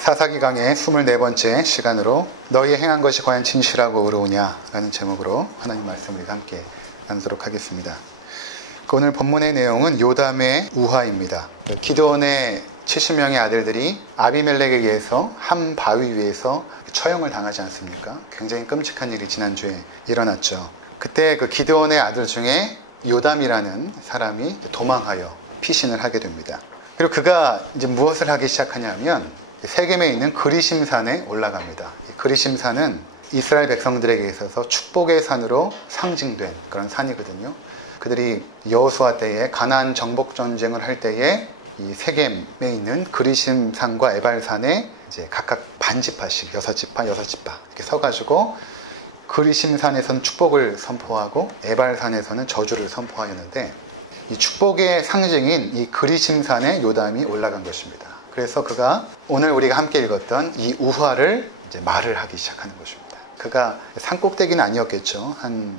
사사기 강의 24번째 시간으로 너희의 행한 것이 과연 진실하고 의로우냐 라는 제목으로 하나님 말씀을 함께 나누도록 하겠습니다. 오늘 본문의 내용은 요담의 우화입니다. 기드온의 70명의 아들들이 아비멜렉에 의해서 한 바위 위에서 처형을 당하지 않습니까? 굉장히 끔찍한 일이 지난주에 일어났죠. 그때 그 기드온의 아들 중에 요담이라는 사람이 도망하여 피신을 하게 됩니다. 그리고 그가 이제 무엇을 하기 시작하냐면 세겜에 있는 그리심산에 올라갑니다. 이 그리심산은 이스라엘 백성들에게 있어서 축복의 산으로 상징된 그런 산이거든요. 그들이 여호수아 때에 가나안 정복 전쟁을 할 때에 이 세겜에 있는 그리심산과 에발산에 이제 각각 반지파씩 6지파 이렇게 서가지고 그리심산에서는 축복을 선포하고 에발산에서는 저주를 선포하였는데 이 축복의 상징인 이 그리심산에 요담이 올라간 것입니다. 그래서 그가 오늘 우리가 함께 읽었던 이 우화를 이제 말을 하기 시작하는 것입니다. 그가 산꼭대기는 아니었겠죠. 한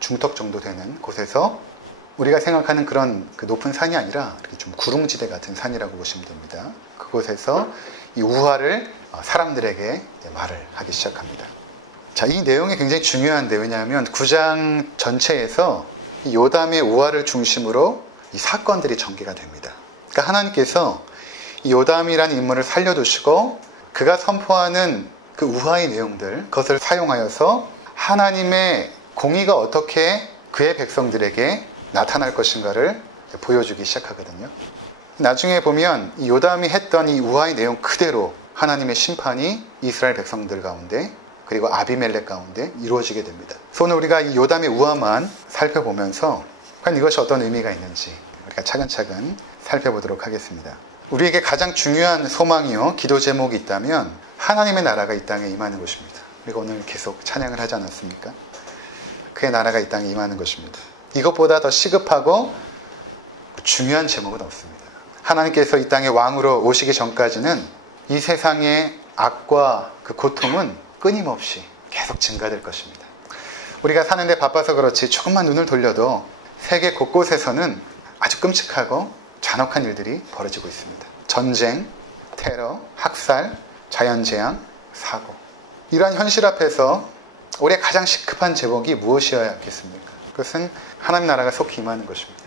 중턱 정도 되는 곳에서 우리가 생각하는 그런 그 높은 산이 아니라 이렇게 좀 구릉지대 같은 산이라고 보시면 됩니다. 그곳에서 이 우화를 사람들에게 말을 하기 시작합니다. 자, 이 내용이 굉장히 중요한데 왜냐하면 9장 전체에서 이 요담의 우화를 중심으로 이 사건들이 전개가 됩니다. 그러니까 하나님께서 이 요담이라는 인물을 살려두시고 그가 선포하는 그 우화의 내용들 그것을 사용하여서 하나님의 공의가 어떻게 그의 백성들에게 나타날 것인가를 보여주기 시작하거든요. 나중에 보면 이 요담이 했던 이 우화의 내용 그대로 하나님의 심판이 이스라엘 백성들 가운데 그리고 아비멜렉 가운데 이루어지게 됩니다. 그래서 오늘 우리가 이 요담의 우화만 살펴보면서 과연 이것이 어떤 의미가 있는지 우리가 차근차근 살펴보도록 하겠습니다. 우리에게 가장 중요한 소망이요 기도 제목이 있다면 하나님의 나라가 이 땅에 임하는 것입니다. 우리가 오늘 계속 찬양을 하지 않았습니까? 그의 나라가 이 땅에 임하는 것입니다. 이것보다 더 시급하고 중요한 제목은 없습니다. 하나님께서 이 땅에 왕으로 오시기 전까지는 이 세상의 악과 그 고통은 끊임없이 계속 증가될 것입니다. 우리가 사는데 바빠서 그렇지 조금만 눈을 돌려도 세계 곳곳에서는 아주 끔찍하고 잔혹한 일들이 벌어지고 있습니다. 전쟁, 테러, 학살, 자연재앙, 사고. 이러한 현실 앞에서 우리의 가장 시급한 제목이 무엇이어야겠습니까? 그것은 하나님 나라가 속히 임하는 것입니다.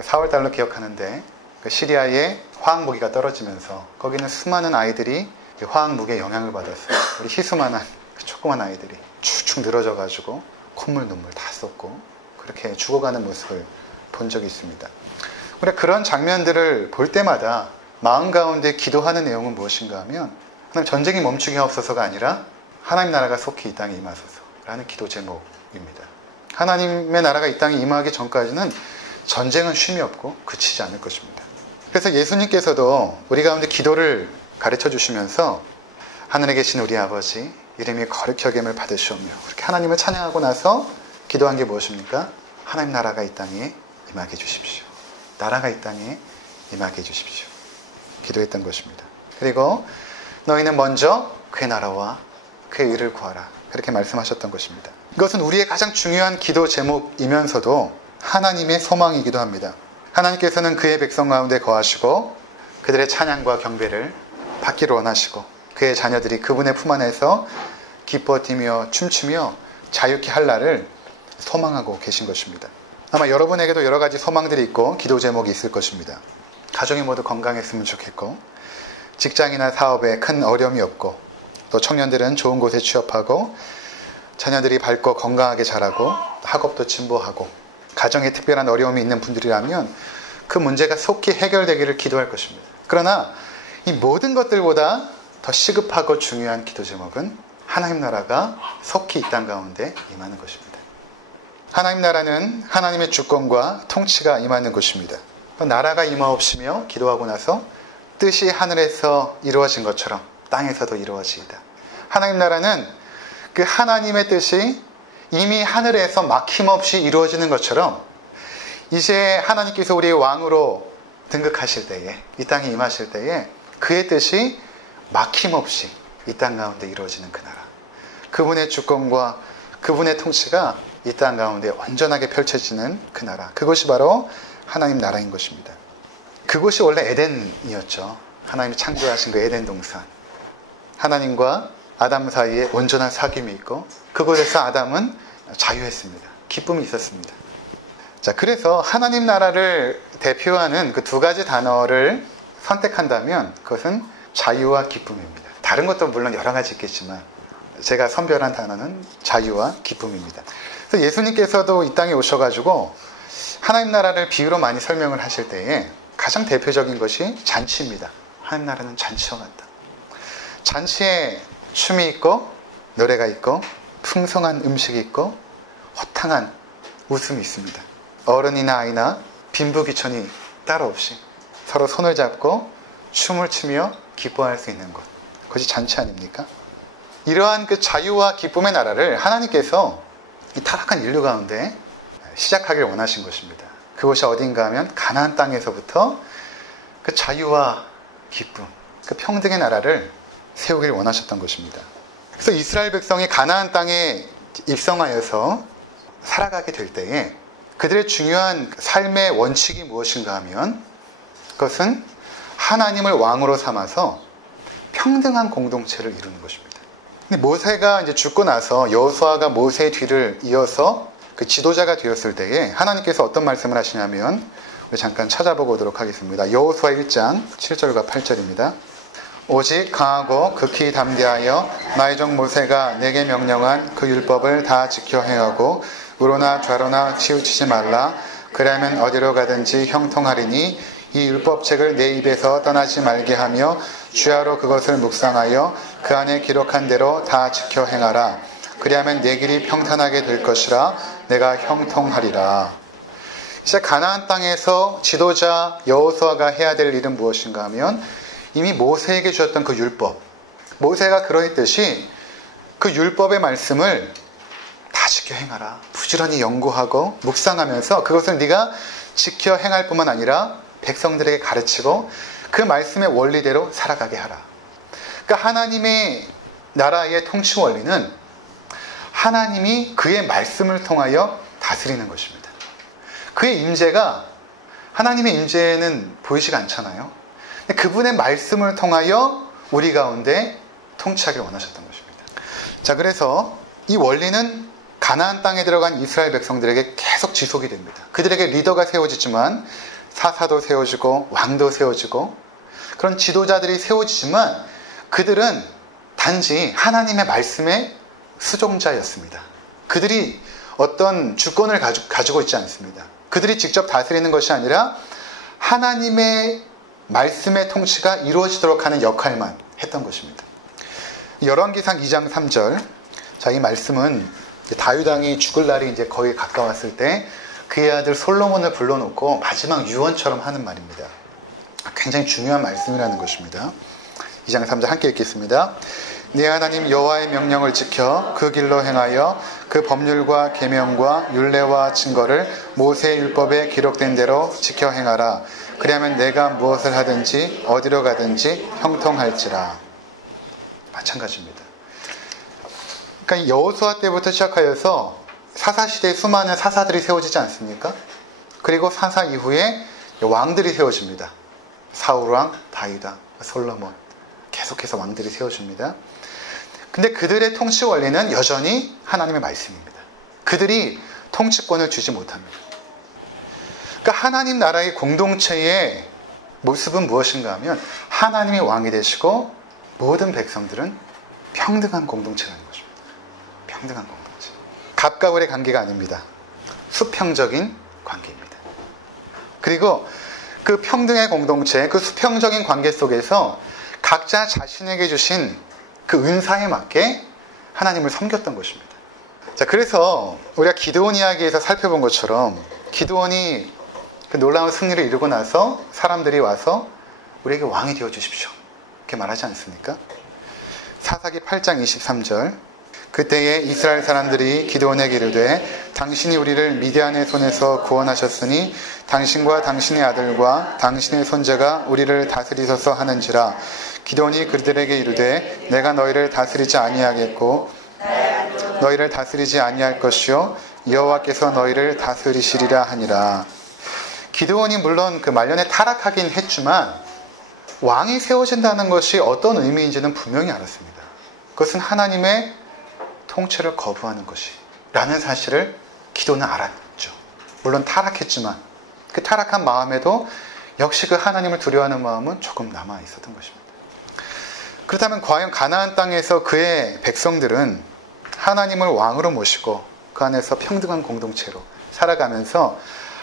4월달로 기억하는데 시리아의 화학무기가 떨어지면서 거기는 수많은 아이들이 화학무기의 영향을 받아서 우리 희수만한 조그만 아이들이 축축 늘어져가지고 콧물 눈물 다 쏟고 그렇게 죽어가는 모습을 본 적이 있습니다. 우리가 그런 장면들을 볼 때마다 마음 가운데 기도하는 내용은 무엇인가 하면 하나님 전쟁이 멈추게 하옵소서가 아니라 하나님 나라가 속히 이 땅에 임하소서라는 기도 제목입니다. 하나님의 나라가 이 땅에 임하기 전까지는 전쟁은 쉼이 없고 그치지 않을 것입니다. 그래서 예수님께서도 우리 가운데 기도를 가르쳐 주시면서 하늘에 계신 우리 아버지 이름이 거룩히 여김을 받으시오며 이렇게 하나님을 찬양하고 나서 기도한 게 무엇입니까? 하나님 나라가 이 땅에 임하게 해주십시오. 나라가 이 땅에 임하게 해주십시오. 기도했던 것입니다. 그리고 너희는 먼저 그의 나라와 그의 의를 구하라. 그렇게 말씀하셨던 것입니다. 이것은 우리의 가장 중요한 기도 제목이면서도 하나님의 소망이기도 합니다. 하나님께서는 그의 백성 가운데 거하시고 그들의 찬양과 경배를 받기를 원하시고 그의 자녀들이 그분의 품 안에서 기뻐 뛰며 춤추며 자유케 할 날을 소망하고 계신 것입니다. 아마 여러분에게도 여러 가지 소망들이 있고 기도 제목이 있을 것입니다. 가정이 모두 건강했으면 좋겠고 직장이나 사업에 큰 어려움이 없고 또 청년들은 좋은 곳에 취업하고 자녀들이 밝고 건강하게 자라고 학업도 진보하고 가정에 특별한 어려움이 있는 분들이라면 그 문제가 속히 해결되기를 기도할 것입니다. 그러나 이 모든 것들보다 더 시급하고 중요한 기도 제목은 하나님 나라가 속히 이 땅 가운데 임하는 것입니다. 하나님 나라는 하나님의 주권과 통치가 임하는 것입니다. 나라가 임하옵시며 기도하고 나서 뜻이 하늘에서 이루어진 것처럼 땅에서도 이루어지이다. 하나님 나라는 그 하나님의 뜻이 이미 하늘에서 막힘없이 이루어지는 것처럼 이제 하나님께서 우리의 왕으로 등극하실 때에 이 땅에 임하실 때에 그의 뜻이 막힘없이 이 땅 가운데 이루어지는 그 나라 그분의 주권과 그분의 통치가 이 땅 가운데 온전하게 펼쳐지는 그 나라 그것이 바로 하나님 나라인 것입니다. 그곳이 원래 에덴이었죠. 하나님이 창조하신 그 에덴 동산 하나님과 아담 사이에 온전한 사귐이 있고 그곳에서 아담은 자유했습니다. 기쁨이 있었습니다. 자, 그래서 하나님 나라를 대표하는 그 두 가지 단어를 선택한다면 그것은 자유와 기쁨입니다. 다른 것도 물론 여러 가지 있겠지만 제가 선별한 단어는 자유와 기쁨입니다. 그래서 예수님께서도 이 땅에 오셔가지고 하나님 나라를 비유로 많이 설명을 하실 때에 가장 대표적인 것이 잔치입니다. 하나님 나라는 잔치와 같다. 잔치에 춤이 있고 노래가 있고 풍성한 음식이 있고 호탕한 웃음이 있습니다. 어른이나 아이나 빈부귀천이 따로 없이 서로 손을 잡고 춤을 추며 기뻐할 수 있는 것, 그것이 잔치 아닙니까? 이러한 그 자유와 기쁨의 나라를 하나님께서 이 타락한 인류 가운데 시작하길 원하신 것입니다. 그것이 어딘가 하면 가나안 땅에서부터 그 자유와 기쁨, 그 평등의 나라를 세우길 원하셨던 것입니다. 그래서 이스라엘 백성이 가나안 땅에 입성하여서 살아가게 될 때에 그들의 중요한 삶의 원칙이 무엇인가 하면 그것은 하나님을 왕으로 삼아서 평등한 공동체를 이루는 것입니다. 근데 모세가 이제 죽고 나서 여호수아가 모세의 뒤를 이어서 그 지도자가 되었을 때에 하나님께서 어떤 말씀을 하시냐면 우리 잠깐 찾아보고 오도록 하겠습니다. 여호수아 1장 7절과 8절입니다. 오직 강하고 극히 담대하여 나의 종 모세가 내게 명령한 그 율법을 다 지켜 행하고 우로나 좌로나 치우치지 말라. 그러면 어디로 가든지 형통하리니 이 율법책을 내 입에서 떠나지 말게 하며 주야로 그것을 묵상하여 그 안에 기록한 대로 다 지켜 행하라. 그리하면 내 길이 평탄하게 될 것이라. 내가 형통하리라. 이제 가나안 땅에서 지도자 여호수아가 해야 될 일은 무엇인가 하면 이미 모세에게 주었던 그 율법, 모세가 그러했듯이 그 율법의 말씀을 다 지켜 행하라. 부지런히 연구하고 묵상하면서 그것을 네가 지켜 행할 뿐만 아니라 백성들에게 가르치고 그 말씀의 원리대로 살아가게 하라. 그러니까 하나님의 나라의 통치 원리는 하나님이 그의 말씀을 통하여 다스리는 것입니다. 그의 임재가, 하나님의 임재는 보이지가 않잖아요. 그분의 말씀을 통하여 우리 가운데 통치하기를 원하셨던 것입니다. 자, 그래서 이 원리는 가나안 땅에 들어간 이스라엘 백성들에게 계속 지속이 됩니다. 그들에게 리더가 세워지지만 사사도 세워지고 왕도 세워지고 그런 지도자들이 세워지지만 그들은 단지 하나님의 말씀의 수종자였습니다. 그들이 어떤 주권을 가지고 있지 않습니다. 그들이 직접 다스리는 것이 아니라 하나님의 말씀의 통치가 이루어지도록 하는 역할만 했던 것입니다. 열왕기상 2장 3절. 자, 이 말씀은 다윗 왕이 죽을 날이 이제 거의 가까웠을 때 그의 아들 솔로몬을 불러놓고 마지막 유언처럼 하는 말입니다. 굉장히 중요한 말씀이라는 것입니다. 2장 3절 함께 읽겠습니다. 네 하나님 여호와의 명령을 지켜 그 길로 행하여 그 법률과 계명과 율례와 증거를 모세의 율법에 기록된 대로 지켜 행하라. 그리하면 내가 무엇을 하든지 어디로 가든지 형통할지라. 마찬가지입니다. 그러니까 여호수아 때부터 시작하여서 사사시대에 수많은 사사들이 세워지지 않습니까? 그리고 사사 이후에 왕들이 세워집니다. 사울왕, 다윗왕, 솔로몬, 계속해서 왕들이 세워집니다. 근데 그들의 통치 원리는 여전히 하나님의 말씀입니다. 그들이 통치권을 주지 못합니다. 그러니까 하나님 나라의 공동체의 모습은 무엇인가 하면 하나님이 왕이 되시고 모든 백성들은 평등한 공동체라는 것입니다. 평등한 공동체. 갑과 을의 관계가 아닙니다. 수평적인 관계입니다. 그리고 그 평등의 공동체, 그 수평적인 관계 속에서 각자 자신에게 주신 그 은사에 맞게 하나님을 섬겼던 것입니다. 자, 그래서 우리가 기드온 이야기에서 살펴본 것처럼 기드온이 그 놀라운 승리를 이루고 나서 사람들이 와서 우리에게 왕이 되어 주십시오. 이렇게 말하지 않습니까? 사사기 8장 23절. 그때에 이스라엘 사람들이 기드온에게 이르되 당신이 우리를 미디안의 손에서 구원하셨으니 당신과 당신의 아들과 당신의 손자가 우리를 다스리소서 하는지라. 기드온이 그들에게 이르되 내가 너희를 다스리지 아니하겠고 너희를 다스리지 아니할 것이요 여호와께서 너희를 다스리시리라 하니라. 기드온이 물론 그 말년에 타락하긴 했지만 왕이 세워진다는 것이 어떤 의미인지는 분명히 알았습니다. 그것은 하나님의 통치를 거부하는 것이라는 사실을 기도는 알았죠. 물론 타락했지만 그 타락한 마음에도 역시 그 하나님을 두려워하는 마음은 조금 남아 있었던 것입니다. 그렇다면 과연 가나안 땅에서 그의 백성들은 하나님을 왕으로 모시고 그 안에서 평등한 공동체로 살아가면서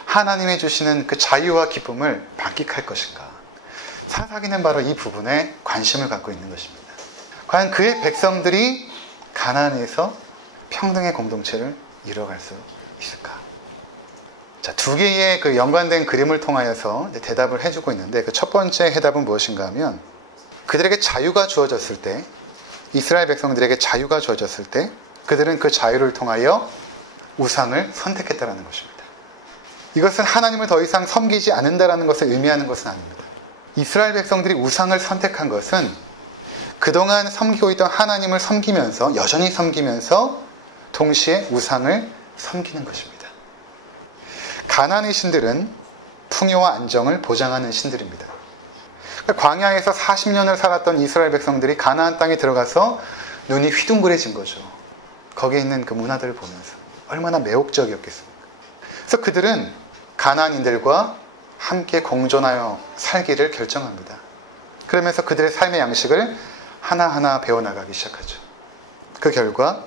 하나님이 주시는 그 자유와 기쁨을 만끽할 것인가? 사사기는 바로 이 부분에 관심을 갖고 있는 것입니다. 과연 그의 백성들이 가나안에서 평등의 공동체를 이뤄갈 수 있을까? 자, 두 개의 그 연관된 그림을 통하여서 대답을 해주고 있는데, 그 첫 번째 해답은 무엇인가 하면, 그들에게 자유가 주어졌을 때, 이스라엘 백성들에게 자유가 주어졌을 때 그들은 그 자유를 통하여 우상을 선택했다라는 것입니다. 이것은 하나님을 더 이상 섬기지 않는다라는 것을 의미하는 것은 아닙니다. 이스라엘 백성들이 우상을 선택한 것은 그동안 섬기고 있던 하나님을 섬기면서, 여전히 섬기면서 동시에 우상을 섬기는 것입니다. 가나안의 신들은 풍요와 안정을 보장하는 신들입니다. 광야에서 40년을 살았던 이스라엘 백성들이 가나안 땅에 들어가서 눈이 휘둥그레진 거죠. 거기에 있는 그 문화들을 보면서 얼마나 매혹적이었겠습니까? 그래서 그들은 가나안인들과 함께 공존하여 살기를 결정합니다. 그러면서 그들의 삶의 양식을 하나하나 배워나가기 시작하죠. 그 결과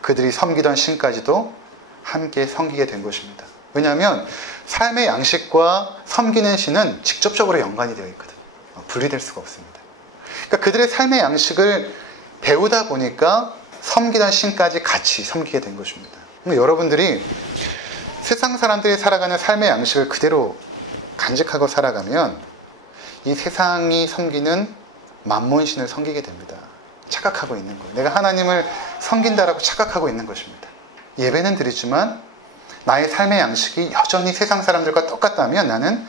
그들이 섬기던 신까지도 함께 섬기게 된 것입니다. 왜냐하면 삶의 양식과 섬기는 신은 직접적으로 연관이 되어 있거든요. 분리될 수가 없습니다. 그러니까 그들의 삶의 양식을 배우다 보니까 섬기던 신까지 같이 섬기게 된 것입니다. 여러분들이 세상 사람들이 살아가는 삶의 양식을 그대로 간직하고 살아가면 이 세상이 섬기는 만몬신을 섬기게 됩니다. 착각하고 있는 거예요. 내가 하나님을 섬긴다라고 착각하고 있는 것입니다. 예배는 드리지만 나의 삶의 양식이 여전히 세상 사람들과 똑같다면 나는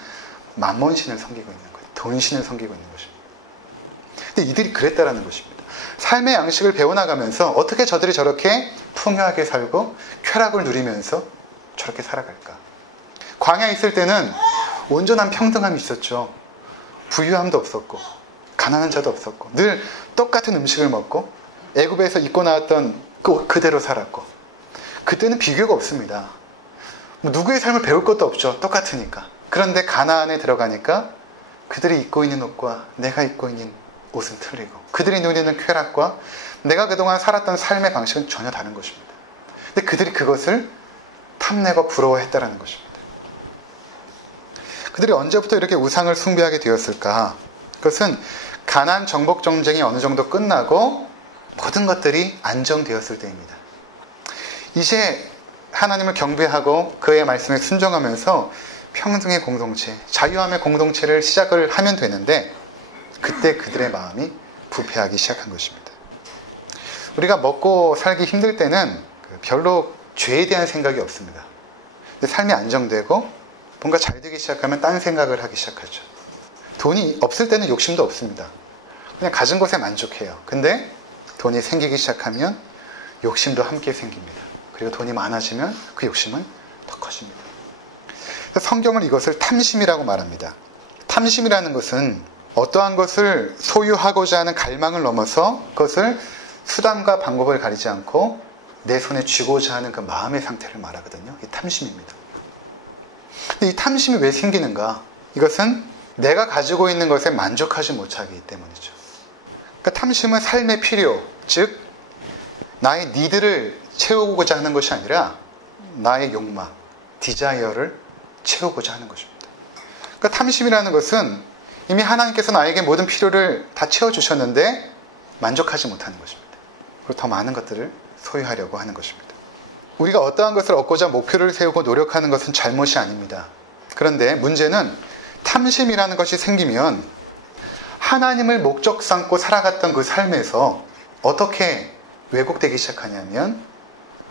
만몬신을 섬기고 있는 거예요. 돈신을 섬기고 있는 것입니다. 근데 이들이 그랬다라는 것입니다. 삶의 양식을 배워나가면서 어떻게 저들이 저렇게 풍요하게 살고 쾌락을 누리면서 저렇게 살아갈까? 광야에 있을 때는 온전한 평등함이 있었죠. 부유함도 없었고 가난한 자도 없었고 늘 똑같은 음식을 먹고 애굽에서 입고 나왔던 그 옷 그대로 살았고 그때는 비교가 없습니다. 누구의 삶을 배울 것도 없죠. 똑같으니까. 그런데 가나안에 들어가니까 그들이 입고 있는 옷과 내가 입고 있는 옷은 틀리고 그들이 누리는 쾌락과 내가 그동안 살았던 삶의 방식은 전혀 다른 것입니다. 근데 그들이 그것을 탐내고 부러워했다라는 것입니다. 그들이 언제부터 이렇게 우상을 숭배하게 되었을까? 그것은 가나안 정복 전쟁이 어느 정도 끝나고 모든 것들이 안정되었을 때입니다. 이제 하나님을 경배하고 그의 말씀에 순종하면서 평등의 공동체, 자유함의 공동체를 시작을 하면 되는데 그때 그들의 마음이 부패하기 시작한 것입니다. 우리가 먹고 살기 힘들 때는 별로 죄에 대한 생각이 없습니다. 근데 삶이 안정되고 뭔가 잘 되기 시작하면 딴 생각을 하기 시작하죠. 돈이 없을 때는 욕심도 없습니다. 그냥 가진 것에 만족해요. 근데 돈이 생기기 시작하면 욕심도 함께 생깁니다. 그리고 돈이 많아지면 그 욕심은 더 커집니다. 성경은 이것을 탐심이라고 말합니다. 탐심이라는 것은 어떠한 것을 소유하고자 하는 갈망을 넘어서 그것을 수단과 방법을 가리지 않고 내 손에 쥐고자 하는 그 마음의 상태를 말하거든요. 이 탐심입니다. 근데 이 탐심이 왜 생기는가? 이것은 내가 가지고 있는 것에 만족하지 못하기 때문이죠. 그러니까 탐심은 삶의 필요, 즉 나의 니드를 채우고자 하는 것이 아니라 나의 욕망, 디자이어를 채우고자 하는 것입니다. 그러니까 탐심이라는 것은 이미 하나님께서 나에게 모든 필요를 다 채워주셨는데 만족하지 못하는 것입니다. 그리고 더 많은 것들을 소유하려고 하는 것입니다. 우리가 어떠한 것을 얻고자 목표를 세우고 노력하는 것은 잘못이 아닙니다. 그런데 문제는 탐심이라는 것이 생기면 하나님을 목적 삼고 살아갔던 그 삶에서 어떻게 왜곡되기 시작하냐면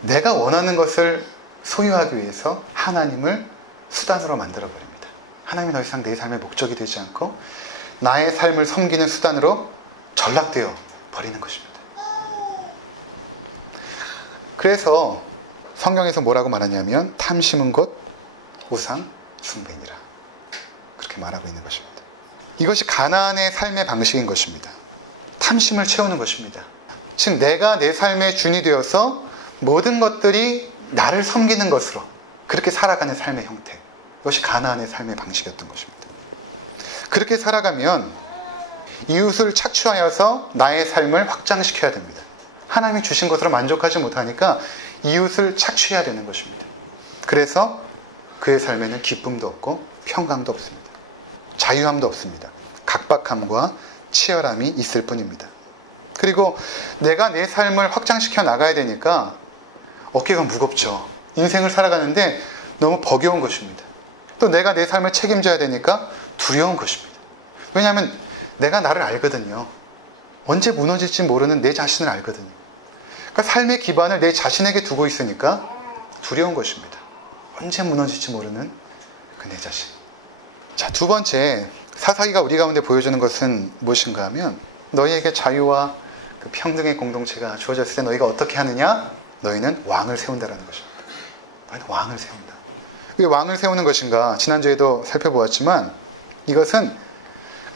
내가 원하는 것을 소유하기 위해서 하나님을 수단으로 만들어버립니다. 하나님이 더 이상 내 삶의 목적이 되지 않고 나의 삶을 섬기는 수단으로 전락되어 버리는 것입니다. 그래서 성경에서 뭐라고 말하냐면 탐심은 곧 우상 숭배니라 그렇게 말하고 있는 것입니다. 이것이 가나안의 삶의 방식인 것입니다. 탐심을 채우는 것입니다. 즉 내가 내 삶의 주인이 되어서 모든 것들이 나를 섬기는 것으로 그렇게 살아가는 삶의 형태. 이것이 가나안의 삶의 방식이었던 것입니다. 그렇게 살아가면 이웃을 착취하여서 나의 삶을 확장시켜야 됩니다. 하나님이 주신 것으로 만족하지 못하니까 이웃을 착취해야 되는 것입니다. 그래서 그의 삶에는 기쁨도 없고 평강도 없습니다. 자유함도 없습니다. 각박함과 치열함이 있을 뿐입니다. 그리고 내가 내 삶을 확장시켜 나가야 되니까 어깨가 무겁죠. 인생을 살아가는데 너무 버거운 것입니다. 또 내가 내 삶을 책임져야 되니까 두려운 것입니다. 왜냐하면 내가 나를 알거든요. 언제 무너질지 모르는 내 자신을 알거든요. 그러니까 삶의 기반을 내 자신에게 두고 있으니까 두려운 것입니다. 언제 무너질지 모르는 그 내 자신. 자, 두 번째, 사사기가 우리 가운데 보여주는 것은 무엇인가 하면 너희에게 자유와 그 평등의 공동체가 주어졌을 때 너희가 어떻게 하느냐? 너희는 왕을 세운다라는 것입니다. 너희는 왕을 세운다. 왜 왕을 세우는 것인가? 지난주에도 살펴보았지만 이것은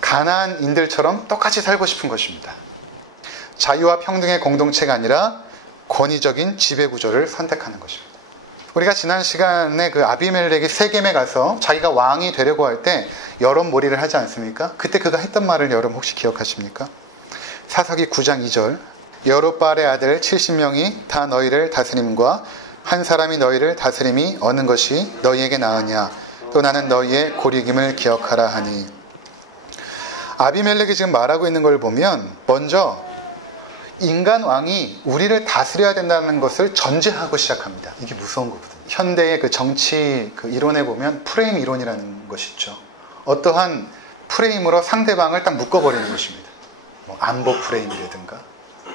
가나안인들처럼 똑같이 살고 싶은 것입니다. 자유와 평등의 공동체가 아니라 권위적인 지배구조를 선택하는 것입니다. 우리가 지난 시간에 그 아비멜렉이 세겜에 가서 자기가 왕이 되려고 할 때 여론몰이를 하지 않습니까? 그때 그가 했던 말을 여러분 혹시 기억하십니까? 사사기 9장 2절 여롯바알의 아들 70명이 다 너희를 다스림과 한 사람이 너희를 다스림이 어느 것이 너희에게 나으냐 또 나는 너희의 고리김을 기억하라 하니. 아비멜렉이 지금 말하고 있는 걸 보면 먼저 인간 왕이 우리를 다스려야 된다는 것을 전제하고 시작합니다. 이게 무서운 거거든요. 현대의 그 정치 그 이론에 보면 프레임 이론이라는 것이 있죠. 어떠한 프레임으로 상대방을 딱 묶어버리는 것입니다. 뭐 안보 프레임이라든가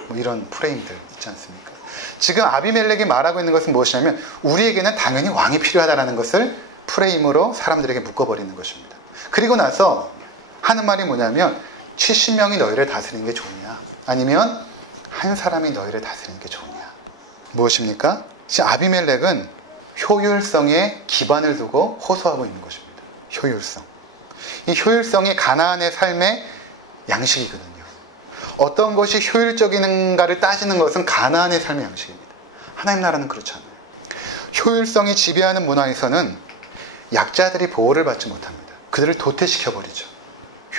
뭐 이런 프레임들 있지 않습니까? 지금 아비멜렉이 말하고 있는 것은 무엇이냐면 우리에게는 당연히 왕이 필요하다는 것을 프레임으로 사람들에게 묶어버리는 것입니다. 그리고 나서 하는 말이 뭐냐면 70명이 너희를 다스리는 게 좋으냐 아니면 한 사람이 너희를 다스리는 게 좋으냐. 무엇입니까? 지금 아비멜렉은 효율성에 기반을 두고 호소하고 있는 것입니다. 효율성. 이 효율성이 가나안의 삶의 양식이거든요. 어떤 것이 효율적인가를 따지는 것은 가나안의 삶의 양식입니다. 하나님 나라는 그렇지 않아요. 효율성이 지배하는 문화에서는 약자들이 보호를 받지 못합니다. 그들을 도태시켜버리죠.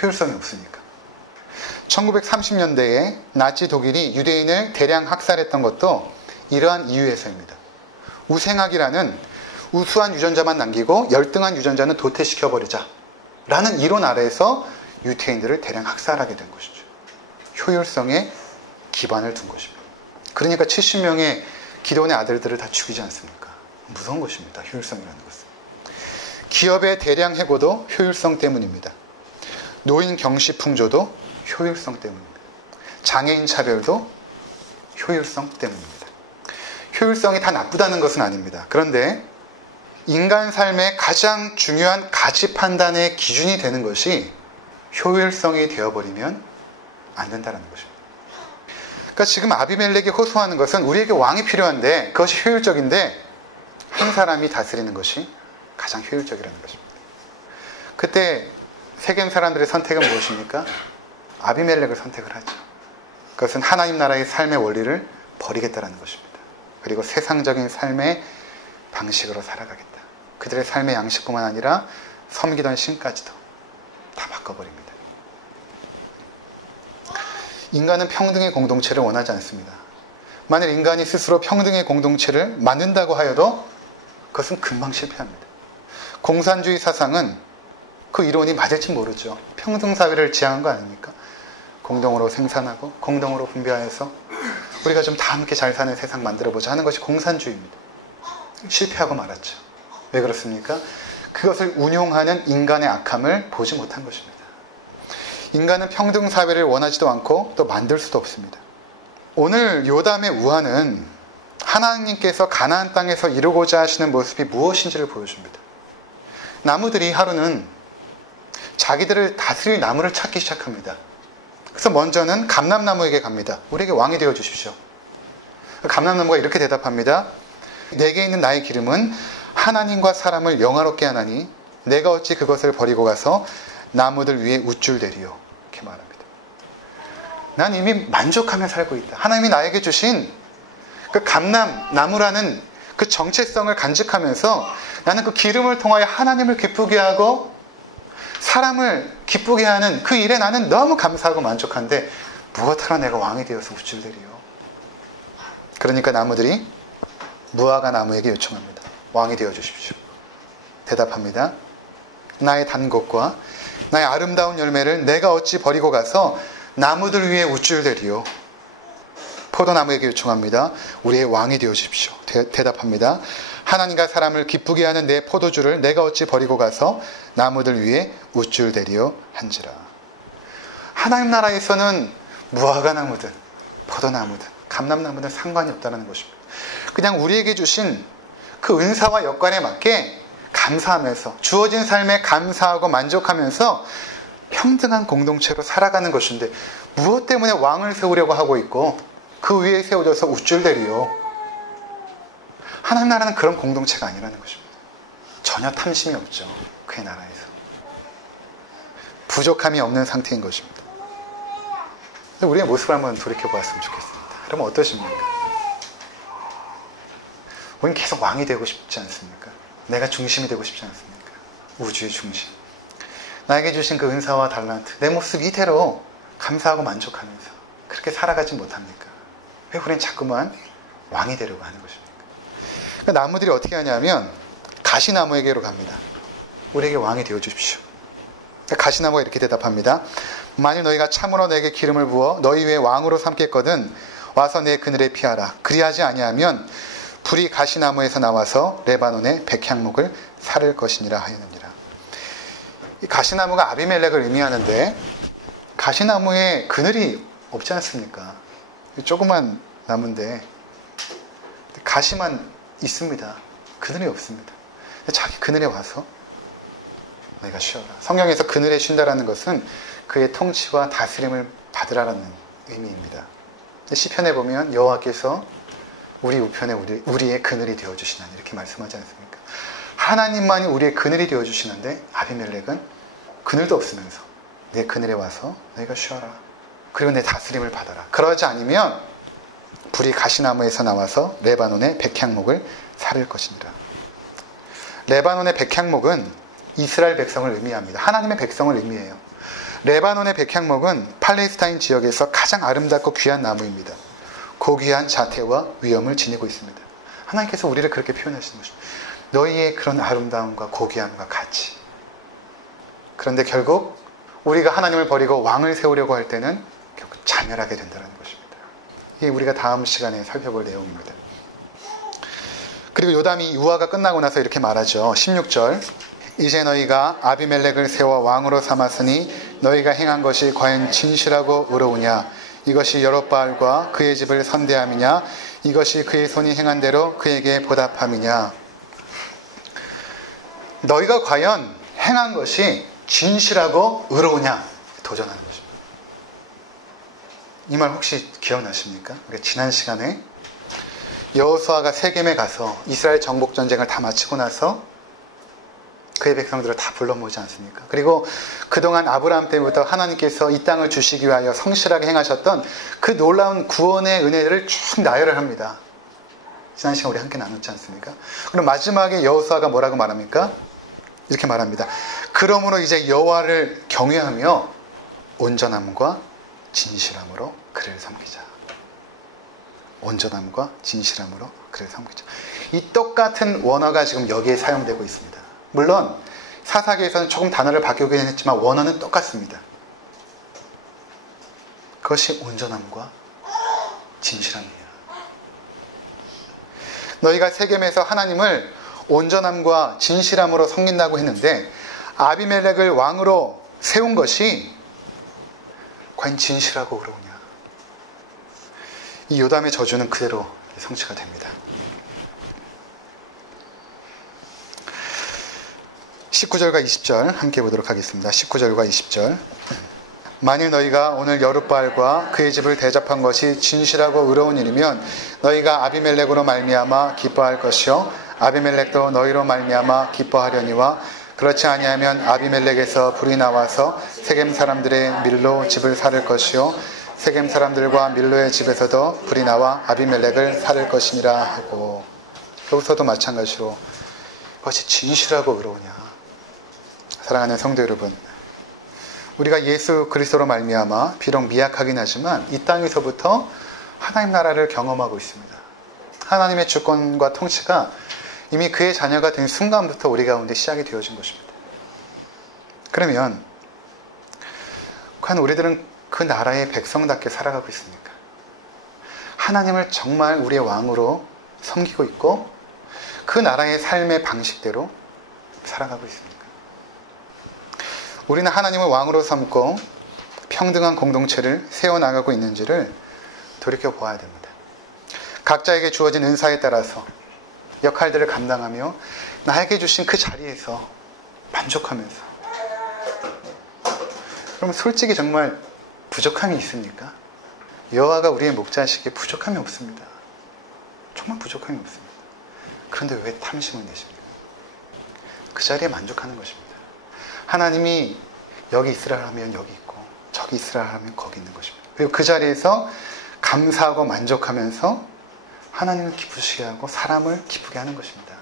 효율성이 없으니까. 1930년대에 나치 독일이 유대인을 대량 학살했던 것도 이러한 이유에서입니다. 우생학이라는 우수한 유전자만 남기고 열등한 유전자는 도태시켜버리자 라는 이론 아래에서 유대인들을 대량 학살하게 된 것이죠. 효율성에 기반을 둔 것입니다. 그러니까 70명의 기드온의 아들들을 다 죽이지 않습니까? 무서운 것입니다. 효율성이라는 것은. 기업의 대량 해고도 효율성 때문입니다. 노인 경시 풍조도 효율성 때문입니다. 장애인 차별도 효율성 때문입니다. 효율성이 다 나쁘다는 것은 아닙니다. 그런데 인간 삶의 가장 중요한 가치 판단의 기준이 되는 것이 효율성이 되어버리면 안 된다는 것입니다. 그러니까 지금 아비멜렉이 호소하는 것은 우리에게 왕이 필요한데 그것이 효율적인데 한 사람이 다스리는 것이 가장 효율적이라는 것입니다. 그때 세겜 사람들의 선택은 무엇입니까? 아비멜렉을 선택을 하죠. 그것은 하나님 나라의 삶의 원리를 버리겠다는 것입니다. 그리고 세상적인 삶의 방식으로 살아가겠다. 그들의 삶의 양식뿐만 아니라 섬기던 신까지도 다 바꿔버립니다. 인간은 평등의 공동체를 원하지 않습니다. 만일 인간이 스스로 평등의 공동체를 만든다고 하여도 그것은 금방 실패합니다. 공산주의 사상은 그 이론이 맞을지 모르죠. 평등사회를 지향한 거 아닙니까? 공동으로 생산하고 공동으로 분배하여서 우리가 좀 다 함께 잘 사는 세상 만들어보자 하는 것이 공산주의입니다. 실패하고 말았죠. 왜 그렇습니까? 그것을 운용하는 인간의 악함을 보지 못한 것입니다. 인간은 평등사회를 원하지도 않고 또 만들 수도 없습니다. 오늘 요담의 우화는 하나님께서 가나안 땅에서 이루고자 하시는 모습이 무엇인지를 보여줍니다. 나무들이 하루는 자기들을 다스릴 나무를 찾기 시작합니다. 그래서 먼저는 감람나무에게 갑니다. 우리에게 왕이 되어 주십시오. 감람나무가 이렇게 대답합니다. 내게 있는 나의 기름은 하나님과 사람을 영화롭게 하나니 내가 어찌 그것을 버리고 가서 나무들 위에 우쭐대리요. 이렇게 말합니다. 난 이미 만족하며 살고 있다. 하나님이 나에게 주신 그 감람나무라는 그 정체성을 간직하면서 나는 그 기름을 통하여 하나님을 기쁘게 하고 사람을 기쁘게 하는 그 일에 나는 너무 감사하고 만족한데 무엇하러 내가 왕이 되어서 우쭐대리요. 그러니까 나무들이 무화과 나무에게 요청합니다. 왕이 되어 주십시오. 대답합니다. 나의 단 것과 나의 아름다운 열매를 내가 어찌 버리고 가서 나무들 위에 우쭐대리요. 포도나무에게 요청합니다. 우리의 왕이 되어 주십시오. 대답합니다. 하나님과 사람을 기쁘게 하는 내 포도주를 내가 어찌 버리고 가서 나무들 위에 우쭐대리요 한지라. 하나님 나라에서는 무화과 나무든 포도나무든 감람나무든 상관이 없다는 것입니다. 그냥 우리에게 주신 그 은사와 역관에 맞게 감사하면서 주어진 삶에 감사하고 만족하면서 평등한 공동체로 살아가는 것인데 무엇 때문에 왕을 세우려고 하고 있고 그 위에 세워져서 우쭐대리요. 하나님 나라는 그런 공동체가 아니라는 것입니다. 전혀 탐심이 없죠. 그의 나라에서. 부족함이 없는 상태인 것입니다. 우리의 모습을 한번 돌이켜보았으면 좋겠습니다. 그럼 어떠십니까? 우리는 계속 왕이 되고 싶지 않습니까? 내가 중심이 되고 싶지 않습니까? 우주의 중심. 나에게 주신 그 은사와 달란트, 내 모습 이대로 감사하고 만족하면서 그렇게 살아가지 못합니까? 왜 우리는 자꾸만 왕이 되려고 하는 것입니까? 그러니까 나무들이 어떻게 하냐면 가시나무에게로 갑니다. 우리에게 왕이 되어 주십시오. 그러니까 가시나무가 이렇게 대답합니다. 만일 너희가 참으로 내게 기름을 부어 너희 위에 왕으로 삼겠거든 와서 내 그늘에 피하라. 그리하지 아니하면 불이 가시나무에서 나와서 레바논의 백향목을 사를 것이니라 하였느니라. 이 가시나무가 아비멜렉을 의미하는데 가시나무에 그늘이 없지 않습니까? 조그만 나무인데 가시만 있습니다. 그늘이 없습니다. 자기 그늘에 와서 너희가 쉬어라. 성경에서 그늘에 쉰다라는 것은 그의 통치와 다스림을 받으라라는 의미입니다. 시편에 보면 여호와께서 우리 우편에 우리의 그늘이 되어주시나니 이렇게 말씀하지 않습니까? 하나님만이 우리의 그늘이 되어주시는데 아비멜렉은 그늘도 없으면서 내 그늘에 와서 너희가 쉬어라. 그리고 내 다스림을 받아라. 그러지 않으면 불이 가시나무에서 나와서 레바논의 백향목을 사를 것이니라. 레바논의 백향목은 이스라엘 백성을 의미합니다. 하나님의 백성을 의미해요. 레바논의 백향목은 팔레스타인 지역에서 가장 아름답고 귀한 나무입니다. 고귀한 자태와 위엄을 지니고 있습니다. 하나님께서 우리를 그렇게 표현하시는 것입니다. 너희의 그런 아름다움과 고귀함과 같이. 그런데 결국 우리가 하나님을 버리고 왕을 세우려고 할 때는 결국 자멸하게 된다는 것입니다. 이게 우리가 다음 시간에 살펴볼 내용입니다. 그리고 요담이 유화가 끝나고 나서 이렇게 말하죠. 16절 이제 너희가 아비멜렉을 세워 왕으로 삼았으니 너희가 행한 것이 과연 진실하고 의로우냐? 이것이 여롯바알과 그의 집을 선대함이냐? 이것이 그의 손이 행한 대로 그에게 보답함이냐? 너희가 과연 행한 것이 진실하고 의로우냐? 도전하는 것입니다. 이 말 혹시 기억나십니까? 우리가 지난 시간에 여호수아가 세겜에 가서 이스라엘 정복 전쟁을 다 마치고 나서 그의 백성들을 다 불러 모으지 않습니까? 그리고 그동안 아브라함 때부터 하나님께서 이 땅을 주시기 위하여 성실하게 행하셨던 그 놀라운 구원의 은혜를 쭉 나열을 합니다. 지난 시간 우리 함께 나눴지 않습니까? 그럼 마지막에 여호수아가 뭐라고 말합니까? 이렇게 말합니다. 그러므로 이제 여호와를 경외하며 온전함과 진실함으로 그를 섬기자. 온전함과 진실함으로 그를 섬기자. 이 똑같은 원어가 지금 여기에 사용되고 있습니다. 물론 사사기에서는 조금 단어를 바꾸긴 했지만 원어는 똑같습니다. 그것이 온전함과 진실함이에요. 너희가 세겜에서 하나님을 온전함과 진실함으로 섬긴다고 했는데 아비멜렉을 왕으로 세운 것이 과연 진실하고 의로우냐? 이 요담의 저주는 그대로 성취가 됩니다. 19절과 20절 함께 보도록 하겠습니다. 19절과 20절 만일 너희가 오늘 여룻바알과 그의 집을 대접한 것이 진실하고 의로운 일이면 너희가 아비멜렉으로 말미암아 기뻐할 것이요 아비멜렉도 너희로 말미암아 기뻐하려니와 그렇지 아니하면 아비멜렉에서 불이 나와서 세겜 사람들의 밀로 집을 살을 것이요 세겜 사람들과 밀로의 집에서도 불이 나와 아비멜렉을 살을 것이니라 하고, 여기서도 마찬가지로 그것이 진실하고 의로우냐. 사랑하는 성도 여러분, 우리가 예수 그리스도로 말미암아 비록 미약하긴 하지만 이 땅에서부터 하나님 나라를 경험하고 있습니다. 하나님의 주권과 통치가 이미 그의 자녀가 된 순간부터 우리 가운데 시작이 되어진 것입니다. 그러면 과연 우리들은 그 나라의 백성답게 살아가고 있습니까? 하나님을 정말 우리의 왕으로 섬기고 있고 그 나라의 삶의 방식대로 살아가고 있습니까? 우리는 하나님을 왕으로 삼고 평등한 공동체를 세워나가고 있는지를 돌이켜보아야 됩니다. 각자에게 주어진 은사에 따라서 역할들을 감당하며 나에게 주신 그 자리에서 만족하면서, 그럼 솔직히 정말 부족함이 있습니까? 여호와가 우리의 목자시기에 부족함이 없습니다. 정말 부족함이 없습니다. 그런데 왜 탐심을 내십니까? 그 자리에 만족하는 것입니다. 하나님이 여기 있으라 하면 여기 있고 저기 있으라 하면 거기 있는 것입니다. 그리고 그 자리에서 감사하고 만족하면서 하나님을 기쁘시게 하고 사람을 기쁘게 하는 것입니다.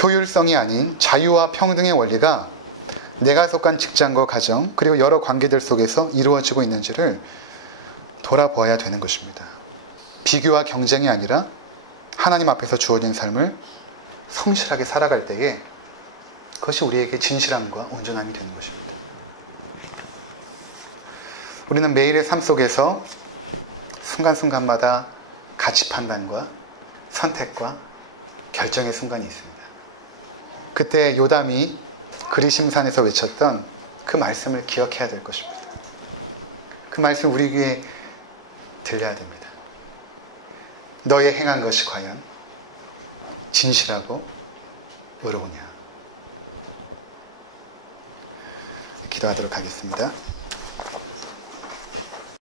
효율성이 아닌 자유와 평등의 원리가 내가 속한 직장과 가정 그리고 여러 관계들 속에서 이루어지고 있는지를 돌아보아야 되는 것입니다. 비교와 경쟁이 아니라 하나님 앞에서 주어진 삶을 성실하게 살아갈 때에 그것이 우리에게 진실함과 온전함이 되는 것입니다. 우리는 매일의 삶 속에서 순간순간마다 가치 판단과 선택과 결정의 순간이 있습니다. 그때 요담이 그리심산에서 외쳤던 그 말씀을 기억해야 될 것입니다. 그 말씀 우리 귀에 들려야 됩니다. 너의 행한 것이 과연 진실하고 의로우냐. 기도하도록 하겠습니다.